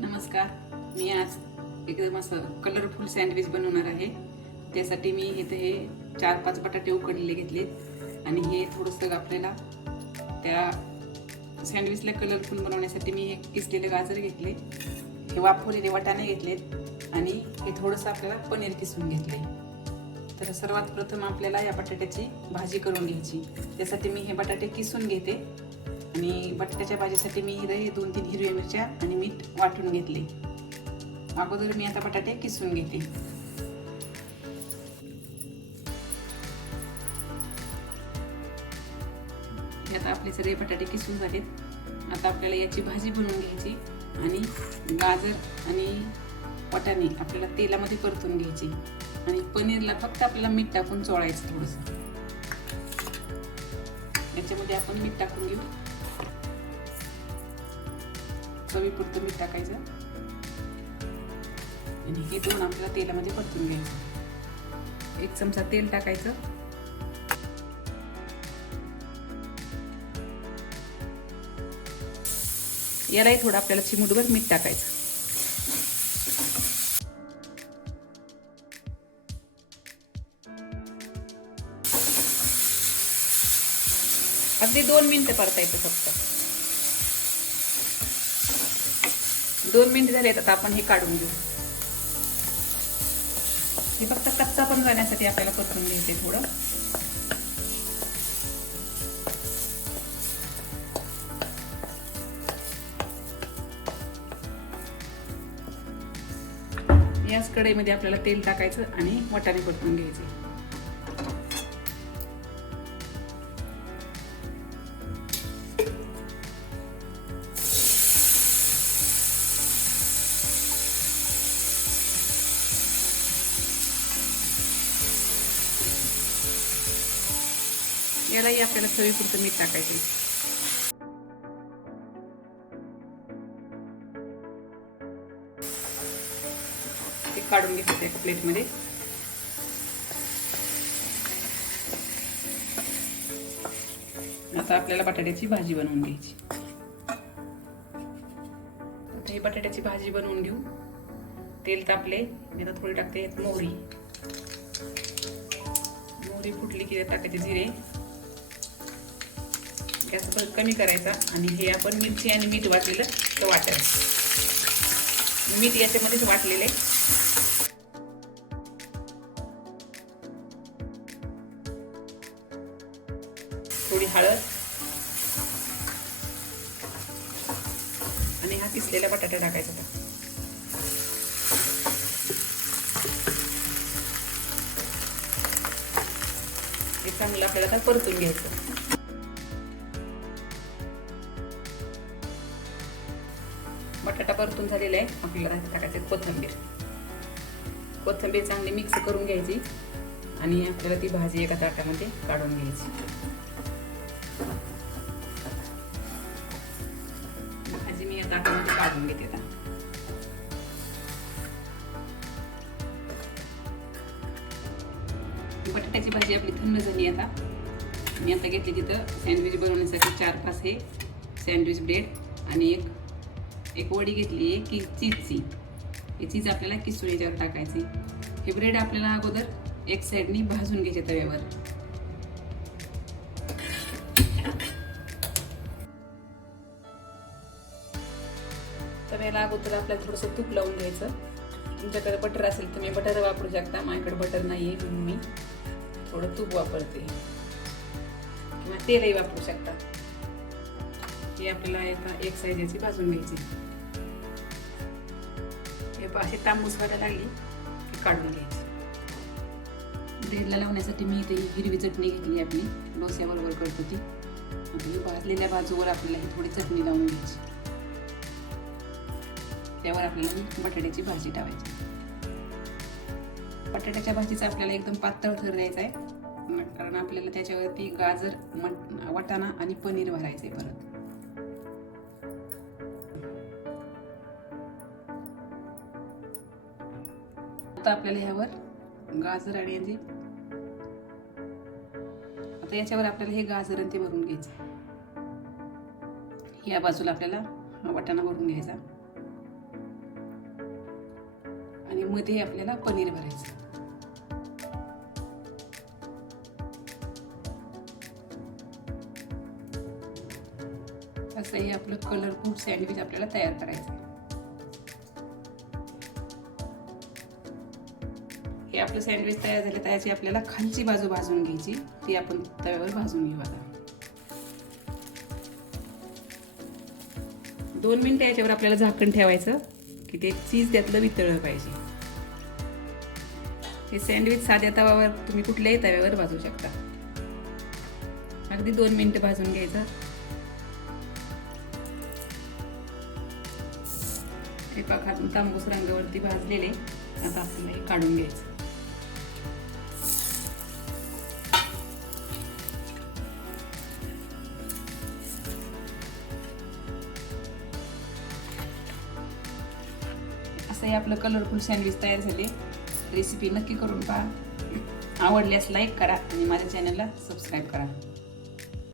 नमस्कार. मी आज एकदम असं कलरफुल सँडविच बनवणार आहे. त्यासाठी मी इथे हे चार पाच बटाटे उकडलेले घेतले. आणि हे थोडंसं आपल्याला त्या सँडविचला कलरफुल बनवण्यासाठी मी हे किसलेले गाजर घेतले. हे वाफवलेले वाटाणे घेतलेत. आणि हे थोडंसं आपल्याला पनीर किसून घेतले. तर सर्वात प्रथम आपल्याला या बटाट्याची भाजी करून घ्यायची. त्यासाठी मी हे बटाटे किसून घेते. आणि बटाट्याच्या भाजीसाठी मी हिरे दोन तीन हिरव्या मिरच्या आणि मीठ वाटून घेतले. अगोदर मी आता बटाटे किसून घेते. आता आपले सगळे बटाटे किसून झालेत. आता आपल्याला याची भाजी बनवून घ्यायची आणि गाजर आणि वाटाणे आपल्याला तेलामध्ये परतून घ्यायचे. आणि पनीरला फक्त आपल्याला मीठ टाकून चोळायचं थोडंसं. याच्यामध्ये आपण मीठ टाकून घेऊ. चवीपुरतं मीठ टाकायचं. आणि हे दोन आपल्याला तेलामध्ये परतून घ्यायचं. एक चमचा तेल टाकायचं. यालाही थोडं आपल्याला चिमुटभर मीठ टाकायचं. अगदी दोन मिनिटं परतायचं फक्त. दोन मिनिट झाले आता आपण हे काढून घेऊ. हे फक्त कच्चा पण जाण्यासाठी आपल्याला परतून घ्यायचे थोडं. याच कढईमध्ये आपल्याला तेल टाकायचं आणि वाटाणे परतून घ्यायचे. यालाही आपल्याला चवीपुरतं मीठ टाकायचं ते काढून घेतलं एका प्लेटमध्ये. आता आपल्याला बटाट्याची भाजी बनवून घ्यायची. आता ही बटाट्याची भाजी बनवून घेऊ. तेल तापले. मी आता थोडी टाकते मोहरी. मोहरी फुटली की टाकायची टाकायचे जिरे. गॅस पण कमी करायचा आणि हे आपण मिरची आणि मीठ वाटलेलं तर वाटायचं. मीठ याच्यामध्येच वाटलेलं आहे. थोडी हळद आणि हा किसलेला बटाटा टाकायचा तो हे चांगलं आपल्याला आता परतून घ्यायचं. परतून झालेलं आहे. आपल्याला टाकायचं कोथिंबीर. कोथिंबीर चांगली मिक्स करून घ्यायची आणि आपल्याला ती भाजी एका ताटामध्ये काढून घ्यायची. भाजी मी या ताटामध्ये काढून घेते आता. बटाट्याची भाजी आपली थंड झाली आता. मी आता घेतली तिथं सँडविच बनवण्यासाठी चार पाच हे सँडविच ब्रेड आणि एक एक वडी घेतली की चीजची ही चीज आपल्याला किसून याच्यावर टाकायची. हे ब्रेड आपल्याला अगोदर एक साईडनी भाजून घ्यायचे तव्यावर. तव्याला अगोदर आपल्याला थोडंसं तूप लावून घ्यायचं. तुमच्याकडे बटर असेल तुम्ही मी बटर वापरू शकता. माझ्याकडे बटर नाही आहे म्हणून मी थोडं तूप वापरते. किंवा तेलही वापरू शकता. ही आपल्याला एका एक साईज भाजून घ्यायची हे अशी तांबूस व्हायला लागली की काढून घ्यायची. ब्रेडला लावण्यासाठी मी इथे हिरवी चटणी घेतली आपली. डोस्याबरोबर करत होती आता भाजलेल्या बाजूवर आपल्याला ही थोडी चटणी लावून घ्यायची. त्यावर आपल्याला बटाट्याची भाजी टाकायची. बटाट्याच्या भाजीचा आपल्याला एकदम पातळ थर द्यायचा आहे. कारण आपल्याला त्याच्यावरती गाजर मट वाटाणा आणि पनीर भरायचं आहे परत. आता आपल्याला ह्यावर गाजर आणि याची आता याच्यावर आपल्याला हे गाजर आणि ते भरून घ्यायचं. या बाजूला आपल्याला वाटाणा भरून घ्यायचा. आणि मध्ये आपल्याला पनीर भरायचं. असं हे आपलं कलरफुल सँडविच आपल्याला तयार करायचं. आपलं सँडविच तयार झाले त्याची आपल्याला खालची बाजू भाजून घ्यायची. ती आपण तव्यावर भाजून घेऊ आता. दोन मिनटं याच्यावर आपल्याला झाकण ठेवायचं की ते चीज त्यातलं वितळलं पाहिजे. हे सँडविच साध्या तवावर तुम्ही कुठल्याही तव्यावर भाजू शकता. अगदी दोन मिनटं भाजून घ्यायचं. हे पाखात तांबूस रंगावरती भाजलेले. आता आपल्याला हे काढून घ्यायचं. असं हे आपलं कलरफुल सँडविच तयार झाले रेसिपी नक्की करून पहा. आवडल्यास लाईक करा आणि माझ्या चॅनलला सबस्क्राईब करा.